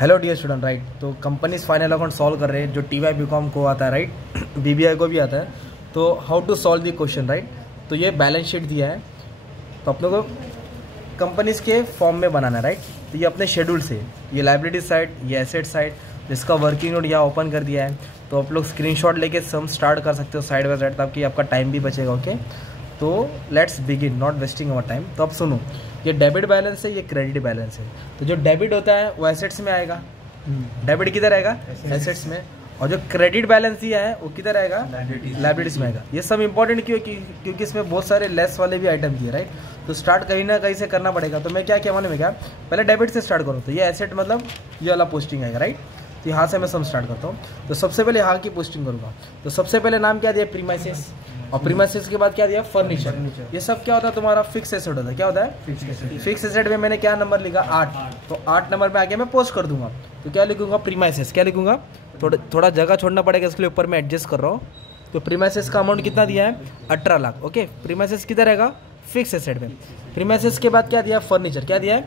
Hello dear student, right. तो companies final account solve कर रहे हैं, जो TY BCom को आता है, राइट। BBI को भी आता है। तो how to solve the question, right. तो ये बैलेंस शीट दिया है, तो अपने को कंपनीज के फॉर्म में बनाना है, राइट। तो ये अपने शेड्यूल से, ये लाइबिलिटी साइड, ये एसेट साइड, जिसका वर्किंग नोट यहाँ ओपन कर दिया है। तो आप लोग स्क्रीनशॉट लेके सम स्टार्ट कर सकते हो साइड बाय साइड, ताकि आपका टाइम भी बचेगा। ओके, तो let's begin, not wasting our time. तो अब सुनो, ये डेबिट बैलेंस है, ये क्रेडिट बैलेंस है। तो जो डेबिट होता है वो एसेट्स में आएगा। डेबिट किधर आएगा? एसेट्स में। और जो क्रेडिट बैलेंस दिया है वो किधर आएगा? लाइबिलिटीज में आएगा। ये सब इंपॉर्टेंट क्यों? क्योंकि इसमें बहुत सारे लेस वाले भी आइटम दिए, राइट। तो स्टार्ट कहीं ना कहीं से करना पड़ेगा। तो मैं क्या क्या माने में क्या, पहले डेबिट से स्टार्ट करूँ। तो ये एसेट मतलब ये वाला पोस्टिंग आएगा, राइट। तो यहाँ से मैं सम स्टार्ट करता हूँ। तो सबसे पहले यहाँ की पोस्टिंग करूँगा। तो सबसे पहले नाम क्या दिया? प्रीमाइसेस। और प्रीमाइसेस के बाद क्या दिया? फर्नीचर। ये सब क्या होता है? तुम्हारा फिक्स एसेट होता है। क्या होता है? फिक्स एसेट में मैंने क्या नंबर लिखा? 8। तो 8 नंबर में आके मैं पोस्ट कर दूंगा। तो क्या लिखूंगा? प्रीमाइसेस। क्या लिखूंगा? थोड़ा जगह छोड़ना पड़ेगा, इसके लिए ऊपर मैं एडजस्ट कर रहा हूँ। तो प्रीमाइसेस का अमाउंट कितना दिया है? 18 लाख। ओके, प्रीमाइसेस किधर रहेगा? फिक्स एसेट में। प्रीमाइसेस के बाद क्या दिया? फर्नीचर। क्या दिया है?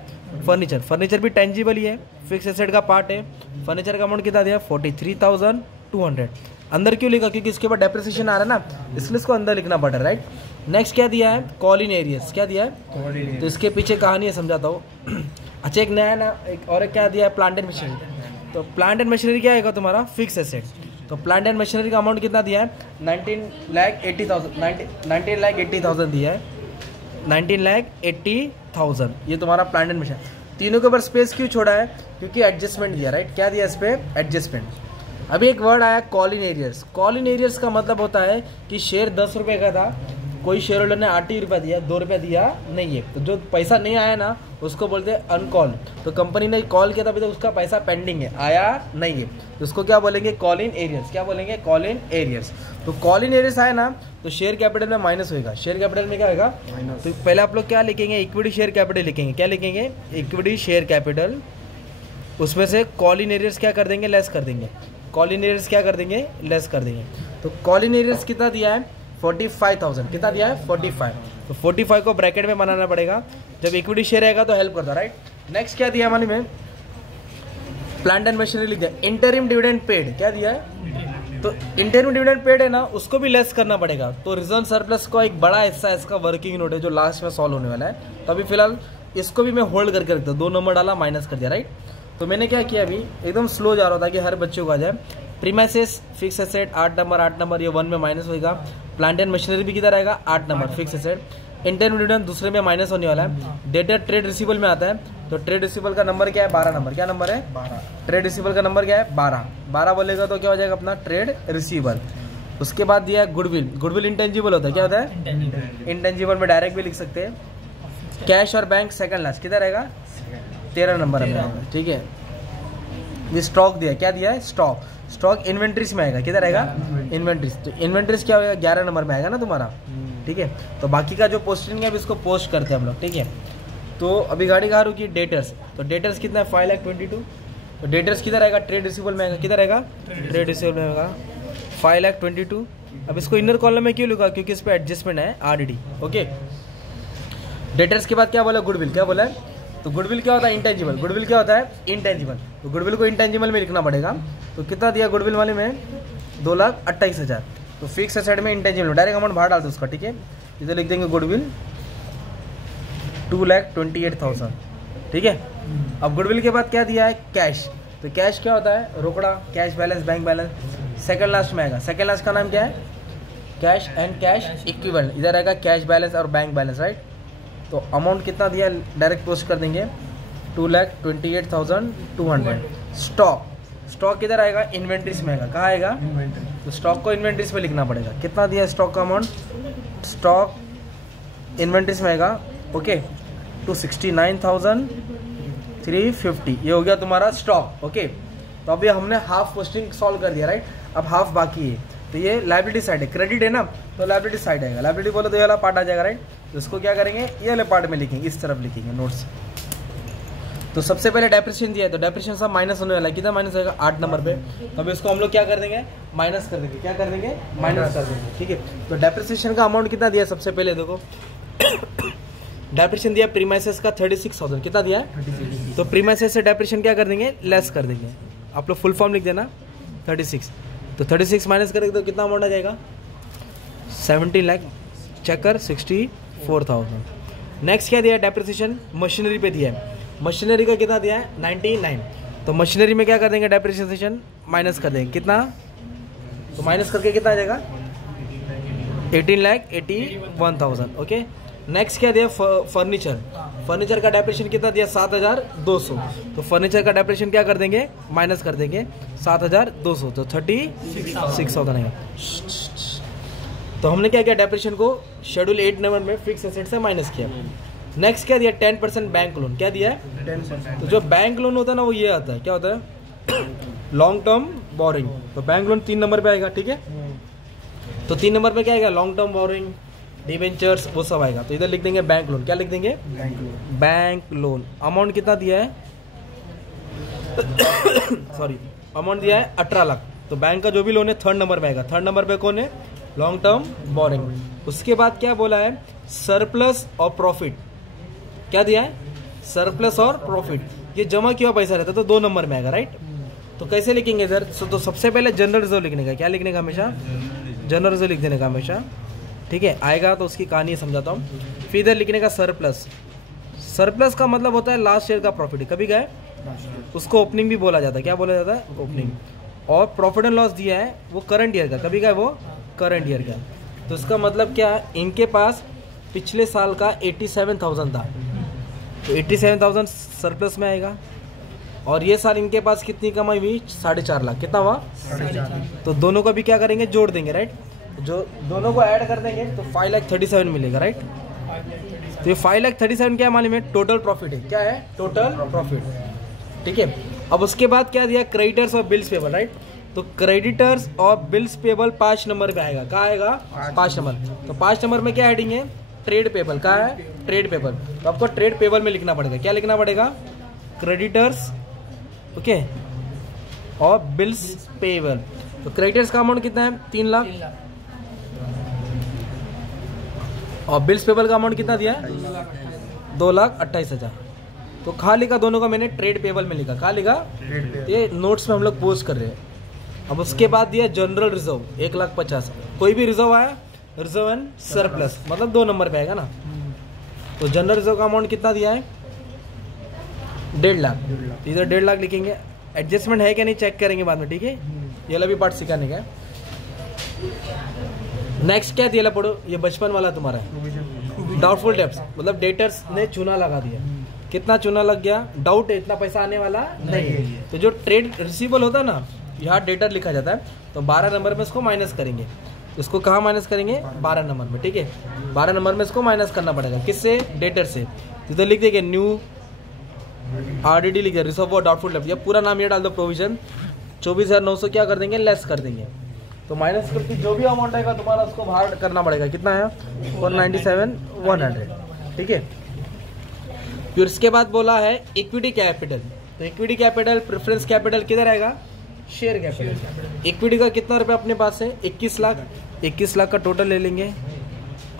फर्नीचर। फर्नीचर भी टेंजिबल ही है, फिक्स एसेट का पार्ट है। फर्नीचर का अमाउंट कितना दिया? 43,200। अंदर क्यों लिखा? क्योंकि इसके बाद डेप्रिसिएशन आ रहा है ना, इसलिए इसको अंदर लिखना पड़ रहा है, राइट। नेक्स्ट क्या दिया है? Call in arrears. क्या दिया है? तो इसके पीछे कहानी है, समझाता हूँ। अच्छा, एक नया ना एक क्या दिया है? Plant and machinery. तो प्लांट एंड मशीनरी क्या आएगा तुम्हारा? Fix asset. तो प्लांट एंड मशीनरी का अमाउंट कितना दिया है? 19,80,000 दिया है। 19,80,000 ये तुम्हारा प्लांट एंड मशीनरी। तीनों के ऊपर स्पेस क्यों छोड़ा है? क्योंकि एडजस्टमेंट दिया, राइट। क्या दिया इस पे? एडजस्टमेंट। अभी एक वर्ड आया, call in arrears. Call in arrears का मतलब होता है कि शेयर 10 रुपये का था, कोई शेयर होल्डर ने 8 ही रुपया दिया, 2 रुपया दिया नहीं है, तो जो पैसा नहीं आया ना, उसको बोलते हैं अनकॉल। तो कंपनी ने कॉल किया था, अभी तो उसका पैसा पेंडिंग है, आया नहीं है, तो उसको क्या बोलेंगे? Call in arrears. क्या बोलेंगे? Call in arrears. तो कॉल इन एरियर्स आया ना, तो शेयर कैपिटल में माइनस होगा। शेयर कैपिटल में क्या होगा? तो पहले आप लोग क्या लिखेंगे? इक्विटी शेयर कैपिटल लिखेंगे। क्या लिखेंगे? Equity share capital. उसमें से कॉल इन एरियर्स क्या कर देंगे? लेस कर देंगे। कॉल इन एरियर्स क्या कर देंगे? लेस कर देंगे। तो कॉल इन एरियर्स कितना दिया है? 45,000। कितना दिया है? 45। तो 45 को ब्रैकेट में बनाना पड़ेगा। जब इक्विटी शेयर आएगा तो हेल्प करता, राइट। नेक्स्ट क्या दिया मानी में? प्लांट एंड मशीनरी लिख दिया। Interim dividend paid. क्या दिया है? तो इंटरिम डिविडेंड पेड है ना, उसको भी लेस करना पड़ेगा। तो रिजर्व सरप्लस का एक बड़ा हिस्सा इसका वर्किंग नोट है, जो लास्ट में सॉल्व होने वाला है। तो अभी फिलहाल इसको भी मैं होल्ड करके रखता हूँ। 2 नंबर डाला, माइनस कर दिया, राइट। तो मैंने क्या किया, अभी एकदम स्लो जा रहा था कि हर बच्चे को आ जाए। प्रीमाइसेस फिक्स एसेट 8 नंबर, ये 1 में माइनस होगा। प्लांट एंड मशीनरी भी किधर आएगा? 8 number fix asset. Interim dividend दूसरे में माइनस होने वाला है। डेटर ट्रेड रिसीवेबल में आता है, तो ट्रेड रिसीवेबल का नंबर क्या है? 12 नंबर। क्या नंबर है? 12। ट्रेड रिसीवेबल का नंबर क्या है? 12 बोलेगा तो क्या हो जाएगा अपना? Trade receivable. उसके बाद दिया है गुडविल। गुडविल इंटेंजिबल होता है। क्या होता है? इंटेंजिबल में डायरेक्ट भी लिख सकते हैं। कैश और बैंक सेकंड लास्ट किधर आएगा? 13 नंबर में, ठीक है। ये स्टॉक दिया। क्या दिया है? स्टॉक। स्टॉक इन्वेंट्रीज में आएगा। किधर आएगा? इन्वेंट्रीज। तो इन्वेंट्रीज क्या होगा? 11 नंबर में आएगा ना तुम्हारा, ठीक है। तो बाकी का जो पोस्टिंग है अभी इसको पोस्ट करते हैं हम लोग, ठीक है। तो अभी गाड़ी कहाँ रुकी? डेटर्स। तो डेटर्स कितना है? 5,22,000। तो डेटर्स किधर आएगा? ट्रेड रिसीवेबल में आएगा। किधर आएगा? ट्रेड रिसीवेबल में आएगा। 5,22,000। अब इसको इनर कॉलम में क्यों लिखा? क्योंकि इस पर एडजस्टमेंट है, RDD। ओके, डेटर्स के बाद क्या बोला? गुडविल। क्या बोला? तो गुडविल क्या होता है? इंटेंजिबल। गुडविल क्या होता है? इंटेंजिबल। तो गुडविल को इंटेंजिबल में लिखना पड़ेगा। तो कितना दिया गुडविल वाले में? 2,28,000। तो फिक्स एसेट में इंटेंजिबल डायरेक्ट अमाउंट बाहर डाल दो उसका, ठीक है। इधर लिख देंगे गुडविल 2,28,000, ठीक है। अब गुडविल के बाद क्या दिया है? कैश। तो कैश क्या होता है? रोकड़ा, cash balance, bank balance. Second last में आएगा। सेकंड लास्ट का नाम क्या है? Cash and cash equivalent. इधर आएगा कैश बैलेंस और बैंक बैलेंस, राइट। तो अमाउंट कितना दिया? डायरेक्ट पोस्ट कर देंगे 2,28,200। स्टॉक। स्टॉक किधर आएगा? इन्वेंट्रीज में आएगा। कहाँ आएगा? तो स्टॉक को इन्वेंट्रीज में लिखना पड़ेगा। कितना दिया स्टॉक का अमाउंट? स्टॉक इन्वेंट्रीज में आएगा, ओके, 269,350। ये हो गया तुम्हारा स्टॉक, ओके। तो अभी हमने हाफ पोस्टिंग सॉल्व कर दिया, राइट। अब हाफ बाकी है। तो ये लाइबिलिटी साइड है, क्रेडिट है ना, तो लाइबिलिटी साइड आएगा। लाइबिलिटी बोलो तो ये वाला पार्ट आ जाएगा, राइट। तो इसको क्या करेंगे? ये वाले पार्ट में लिखेंगे, इस तरफ लिखेंगे नोट्स। तो सबसे पहले डेप्रिसिएशन दिया है, तो डेप्रिसिएशन सब माइनस होने वाला है। कितना माइनस होगा? 8 नंबर पे। तो अभी इसको हम लोग क्या कर देंगे? माइनस कर देंगे। क्या कर देंगे? माइनस कर देंगे, ठीक है। तो डेप्रिसिएशन का अमाउंट कितना दिया? सबसे पहले देखो डेप्रिसिएशन दिया प्रीमाइसेस का 36,000, कितना दिया है? तो प्रीमाइसेस से डेप्रिसिएशन क्या कर देंगे? लेस कर देंगे। आप लोग फुल फॉर्म लिख देना 36, तो 36 माइनस करेंगे तो कितना अमाउंट आ जाएगा? 17 लाख। चेक कर 64,000। नेक्स्ट क्या दिया है? डेप्रिसिएशन मशीनरी पे दिया है। मशीनरी का कितना दिया है? 99। तो मशीनरी में क्या कर देंगे? डेप्रिसिएशन माइनस कर देंगे, कितना? तो माइनस करके कितना आ जाएगा? 18,81,000। ओके। नेक्स्ट क्या दिया? फर्नीचर। फर्नीचर का डेप्रिसिएशन कितना दिया? 7,200। तो फर्नीचर का डेप्रिसिएशन क्या कर देंगे? माइनस कर देंगे 7,200, तो 36,000 आएगा। तो हमने क्या किया? डेप्रिसिएशन को शेड्यूल 8 नंबर में फिक्स एसेट से माइनस किया। नेक्स्ट क्या दिया? 10% बैंक लोन। क्या दिया है? 10%। तो जो बैंक लोन होता है ना, वो ये आता है, क्या होता है? Long term borrowing. तो बैंक लोन 3 नंबर पे आएगा, ठीक है। तो 3 नंबर पे क्या आएगा? लॉन्ग टर्म बोरिंग, डिवेंचर्स, वो सब आएगा। तो इधर लिख देंगे बैंक लोन। क्या लिख देंगे? Bank loan. अमाउंट कितना दिया है? सॉरी, अमाउंट दिया है 18 लाख। तो बैंक का जो भी लोन है 3rd नंबर पे आएगा। 3rd नंबर पे कौन है? Long term borrowing. उसके बाद क्या बोला है? सरप्लस और प्रॉफिट। क्या दिया है? सरप्लस और प्रॉफिट। ये जमा किया पैसा रहता है, तो 2 नंबर में आएगा, राइट। तो कैसे लिखेंगे इधर? तो सबसे पहले जनरल रिजर्व लिखने का। क्या लिखने का? हमेशा जनरल रिजर्व लिख देने का हमेशा, ठीक है। आएगा तो उसकी कहानी समझाता हूँ। फिर इधर लिखने का सरप्लस। सरप्लस का मतलब होता है लास्ट ईयर का प्रॉफिट। कभी गए उसको ओपनिंग भी बोला जाता है। क्या बोला जाता है? ओपनिंग। और प्रॉफिट एंड लॉस दिया है वो करंट ईयर का। कभी गए वो करंट ईयर का। तो इसका मतलब क्या? इनके पास पिछले साल का 87,000 था, तो 87,000 सरप्लस में आएगा। और ये साल इनके पास कितनी कमाई हुई? 4.5 लाख। कितना हुआ? 4.5। तो दोनों को भी क्या करेंगे? जोड़ देंगे, राइट। जो दोनों को ऐड कर देंगे तो 5,37,000 मिलेगा, राइट। तो ये 5,37,000 क्या मालूम है? टोटल प्रॉफिट है। क्या है? टोटल प्रॉफिट, ठीक है। अब उसके बाद क्या दिया? क्रेडिटर्स और बिल्स पेबल, राइट। तो क्रेडिटर्स और बिल्स पेबल 5 नंबर पे आएगा। कहाँ आएगा? 5 नंबर। तो 5 नंबर में क्या हेडिंग है? Trade payable. कहाँ है? Trade payable. तो आपको ट्रेड पेबल में लिखना पड़ेगा। क्या लिखना पड़ेगा? क्रेडिटर्स, ओके, और बिल्स पेबल। तो क्रेडिटर्स का अमाउंट कितना है? 3 लाख। और बिल्स पेबल का अमाउंट कितना दिया है? 2,28,000। तो कहाँ लिखा? दोनों का मैंने ट्रेड पेबल में लिखा। कहाँ लिखा? ये नोट्स में हम लोग पोस्ट कर रहे हैं। अब उसके बाद दिया जनरल रिजर्व 1,50,000। कोई भी रिजर्व आया, रिजर्व एंड सरप्लस, मतलब 2 नंबर पे आएगा ना। तो जनरल रिजर्व का अमाउंट कितना दिया है? 1.5 लाख। इधर 1.5 लाख लिखेंगे। एडजस्टमेंट है क्या नहीं चेक करेंगे बाद में, ठीक है। ये वाला भी पार्ट सिखाने का। नेक्स्ट क्या दिया? पढ़ो, ये बचपन वाला तुम्हारा है। डाउटफुल डेब्ट्स, मतलब डेटर्स ने चूना लगा दिया। कितना चूना लग गया? डाउट है, इतना पैसा आने वाला नहीं है। तो जो ट्रेड रिसीवेबल होता है ना, यहाँ डेटर लिखा जाता है। तो 12 नंबर में इसको माइनस करेंगे। इसको कहाँ माइनस करेंगे? 12 नंबर में, ठीक है। 12 नंबर में इसको माइनस करना पड़ेगा। किससे? डेटर से। इधर लिख देंगे न्यू RDD लिख दिया, रिजर्व और डाउटफुल डेब्ट। या पूरा नाम ये डाल दो, प्रोविजन। 24,900 क्या कर देंगे? लेस कर देंगे। तो माइनस करके जो भी अमाउंट आएगा तुम्हारा उसको बाहर करना पड़ेगा। कितना है? 197,100, ठीक है। फिर उसके बाद बोला है इक्विटी कैपिटल। तो इक्विटी कैपिटल, प्रेफरेंस कैपिटल किधर आएगा? Share capital. इक्विटी का कितना रुपये अपने पास है? 21 लाख। 21 लाख का टोटल ले लेंगे।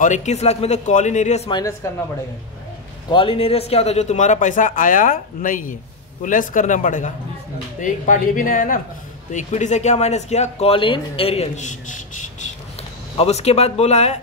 और 21 लाख में तो कॉल इन एरियस माइनस करना पड़ेगा। कॉल इन एरियस क्या होता है? जो तुम्हारा पैसा आया नहीं है तो लेस करना पड़ेगा। तो एक पार्ट ये भी नहीं आया ना, तो इक्विटी से क्या माइनस किया? Call in areas. अब उसके बाद बोला है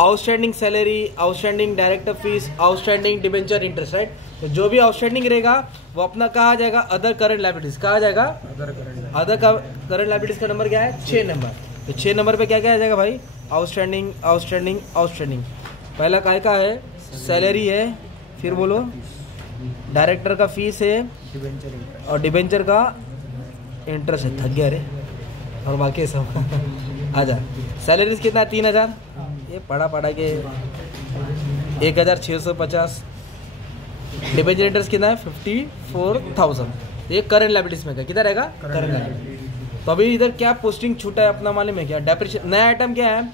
outstanding salary, outstanding director fees, outstanding debenture interest, right. तो जो भी आउटस्टैंडिंग रहेगा वो अपना कहा जाएगा? Other current liabilities. कहा जाएगा? अदर करंट लायबिलिटीज का नंबर क्या है? 6 नंबर। तो 6 नंबर पे क्या क्या आ जाएगा भाई? Outstanding, outstanding, outstanding. पहला काय का है? सैलरी है। फिर बोलो डायरेक्टर का फीस है और डिबेंचर का इंटरेस्ट है। थक गया रे। और बाकी सब आजा। सैलरीज कितना है? 3,000। ये पढ़ा के 1,650। डिबेंचर इंटरेस्ट कितना है? 54,000। ये करंट लायबिलिटीज में क्या किधर रहेगा? Current liability. तो अभी इधर क्या पोस्टिंग छूटा है अपना मालूम है क्या? डेप्रिसिएशन। नया आइटम क्या है?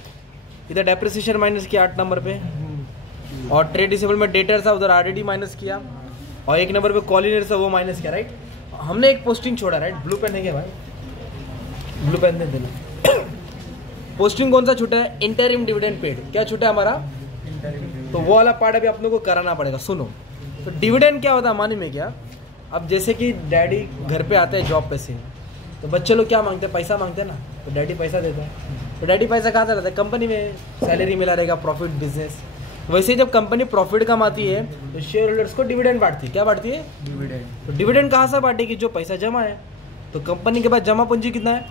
इधर डेप्रिसिएशन माइनस किया 8 नंबर पे। और ट्रेड रिसीवेबल में डेटर था, उधर RDD माइनस किया। और 1 नंबर पे कॉलिनेर था, वो माइनस किया, राइट। हमने एक पोस्टिंग छोड़ा, राइट। ब्लू पेन है क्या भाई? ब्लू पेन दे देना। पोस्टिंग कौन सा छूटा है? Interim dividend paid. क्या छूटा है हमारा? तो वो वाला पार्ट अभी अपने को कराना पड़ेगा। सुनो, तो डिविडेंड क्या होता है मानी में क्या, अब जैसे कि डैडी घर पे आते हैं जॉब पे से, तो बच्चे लोग क्या मांगते हैं, पैसा मांगते हैं ना, तो डैडी पैसा देता है। तो डैडी पैसा कहाँ से रहता है, कंपनी में सैलरी मिला रहेगा, प्रॉफिट बिजनेस। वैसे ही जब कंपनी प्रॉफिट कमाती है तो शेयर होल्डर्स को डिविडेंड बांटती है। क्या बांटती है, डिविडेंड। तो डिविडेंड कहाँ से बांटेगी, जो पैसा जमा है। तो कंपनी के पास जमा पूंजी कितना है,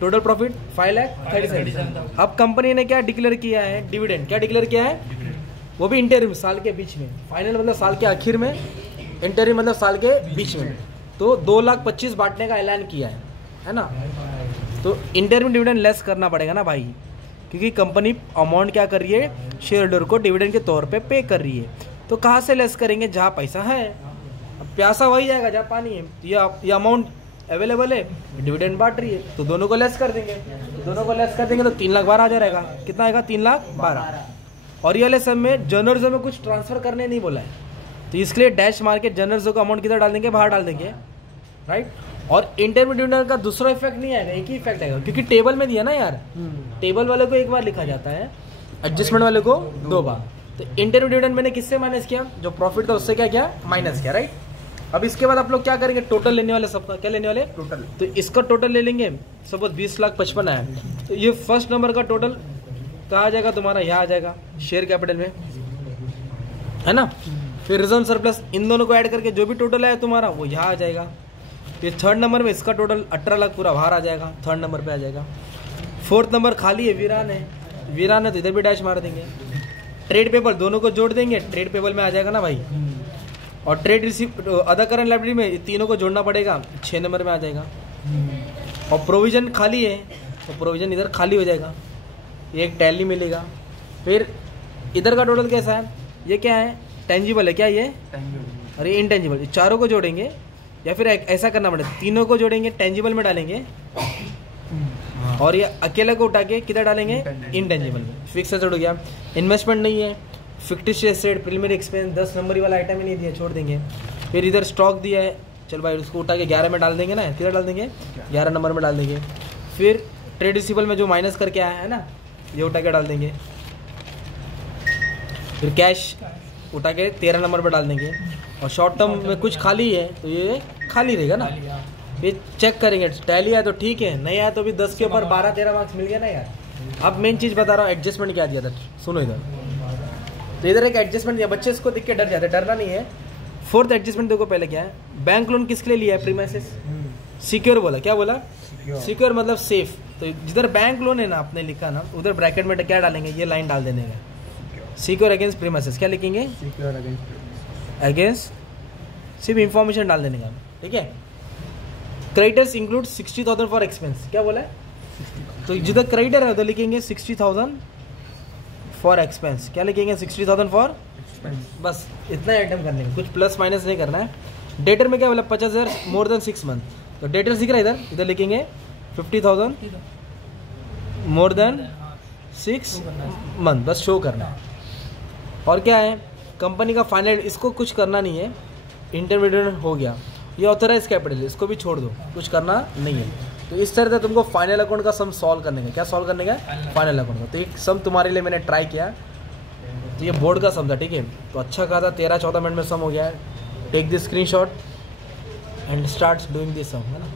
टोटल प्रॉफिट 5,37,000। अब कंपनी ने क्या डिक्लेयर किया है, डिविडेंड। क्या डिक्लेयर किया है, वो भी इंटरिम, साल के बीच में। फाइनल मतलब साल के आखिर में, इंटरिम मतलब साल के बीच में। तो 2,25,000 बांटने का ऐलान किया है ना। तो इंटरिम डिविडेंड लेस करना पड़ेगा ना भाई, क्योंकि कंपनी अमाउंट क्या कर रही है, शेयर होल्डर को डिविडेंड के तौर पे पे कर रही है। तो कहाँ से लेस करेंगे, जहाँ पैसा है। अब प्यासा वही जाएगा जहाँ पानी है। ये अमाउंट अवेलेबल है, डिविडेंड बांट रही है, तो दोनों को लेस कर देंगे। तो 3,12,000 आ जाएगा। कितना आएगा, 3,12,000। और ये वाले सब में जनरल में कुछ ट्रांसफर करने नहीं बोला है, तो इसके लिए डैश मार के जनरल का अमाउंट किधर डाल देंगे, बाहर डाल देंगे, राइट। और इंटरमीडिएट का दूसरा इफेक्ट नहीं आएगा, एक ही इफेक्ट आएगा, क्योंकि टेबल में दिया ना यार, टेबल वाले को एक बार लिखा जाता है, एडजस्टमेंट वाले को 2 बार। तो इंटरमीडिएट मैंने किससे माइनस किया, जो प्रॉफिट था उससे क्या किया, माइनस किया, राइट। अब इसके बाद आप लोग क्या करेंगे, टोटल लेने वाले सबका, क्या लेने वाले, टोटल। तो इसका टोटल ले लेंगे, सपोज 20,55,000 है, तो ये फर्स्ट नंबर का टोटल कहाँ आ जाएगा तुम्हारा, यहाँ आ जाएगा शेयर कैपिटल में, है ना। फिर रिजर्व सरप्लस, इन दोनों को ऐड करके जो भी टोटल है तुम्हारा वो यहाँ आ जाएगा। फिर थर्ड नंबर में इसका टोटल 18 लाख पूरा बाहर आ जाएगा, थर्ड नंबर पे आ जाएगा। फोर्थ नंबर खाली है, वीरान है, तो इधर भी डैश मार देंगे। ट्रेड पेबल दोनों को जोड़ देंगे, ट्रेड पेबल में आ जाएगा ना भाई। और trade receive other current liability में तीनों को जोड़ना पड़ेगा, 6 नंबर में आ जाएगा। और प्रोविजन खाली है, तो प्रोविजन इधर खाली हो जाएगा, एक टैली मिलेगा। फिर इधर का टोटल कैसा है, ये क्या है, टेंजिबल है, क्या ये, और ये इनटेंजिबल। चारों को जोड़ेंगे, या फिर ऐसा करना पड़ेगा, तीनों को जोड़ेंगे, टेंजिबल में डालेंगे, और ये अकेला को उठा के किधर डालेंगे, इनटेंजिबल में। फिक्स एसेट हो गया, इन्वेस्टमेंट नहीं है, फिक्टिश एसेट, प्रीलिमिनरी एक्सपेंस, 10 नंबर वाला आइटम ही नहीं दिया, छोड़ देंगे। फिर इधर स्टॉक दिया है, चल भाई उसको उठा के 11 में डाल देंगे ना, किधर डाल देंगे, 11 नंबर में डाल देंगे। फिर ट्रेड रिसीवेबल में जो माइनस करके आया है ना, ये उठा के डाल देंगे। फिर कैश उठा के 13 नंबर पर डाल देंगे। और शॉर्ट टर्म में कुछ खाली है तो ये खाली रहेगा ना। फिर चेक करेंगे, टैली आया तो ठीक है, नहीं आया तो भी 10 के ऊपर 12-13 मार्क्स मिल गया ना यार। अब मेन चीज़ बता रहा हूँ, एडजस्टमेंट क्या दिया था, सुनो इधर। तो इधर एक एडजस्टमेंट दिया, बच्चे इसको देख के डर जाते, डरना नहीं है। फोर्थ एडजस्टमेंट देखो पहले क्या है, बैंक लोन किसके लिए लिया है, प्रीमाइसेस, सिक्योर बोला, क्या बोला, सिक्योर मतलब सेफ। तो जिधर बैंक लोन है ना, आपने लिखा ना, उधर ब्रैकेट में क्या डालेंगे, ये लाइन डाल देने का, सिक्योर अगेंस्ट प्रीमाइसेस। क्या लिखेंगे, सिक्योर अगेंस्ट, सिर्फ इंफॉर्मेशन डाल देने का, ठीक है। क्रेडिटर्स इंक्लूड 60,000 फॉर एक्सपेंस, क्या बोला है, तो जिधर क्रेडिटर है उधर लिखेंगे 60,000 फॉर एक्सपेंस। क्या लिखेंगे, 60,000 फॉर एक्सपेंस। बस इतना आइटम करने का, कुछ प्लस माइनस नहीं करना है। डेटर में क्या बोला, 50,000 मोर देन 6 मंथ, तो डेटर दिख रहा है इधर लिखेंगे 50,000 मोर देन 6 मंथ, बस शो करना है। और क्या है, कंपनी का फाइनल, इसको कुछ करना नहीं है, इंटरमीडिएट हो गया। ये ऑथराइज कैपिटल, इसको भी छोड़ दो, कुछ करना नहीं है। तो इस तरह से तुमको फाइनल अकाउंट का सम सॉल्व करने का, क्या सॉल्व करने का, फाइनल अकाउंट का। तो एक सम तुम्हारे लिए मैंने ट्राई किया, तो ये बोर्ड का सम था, ठीक है। तो अच्छा खासा 13-14 मिनट में सम हो गया है। Take this screenshot and start doing this sum, है ना।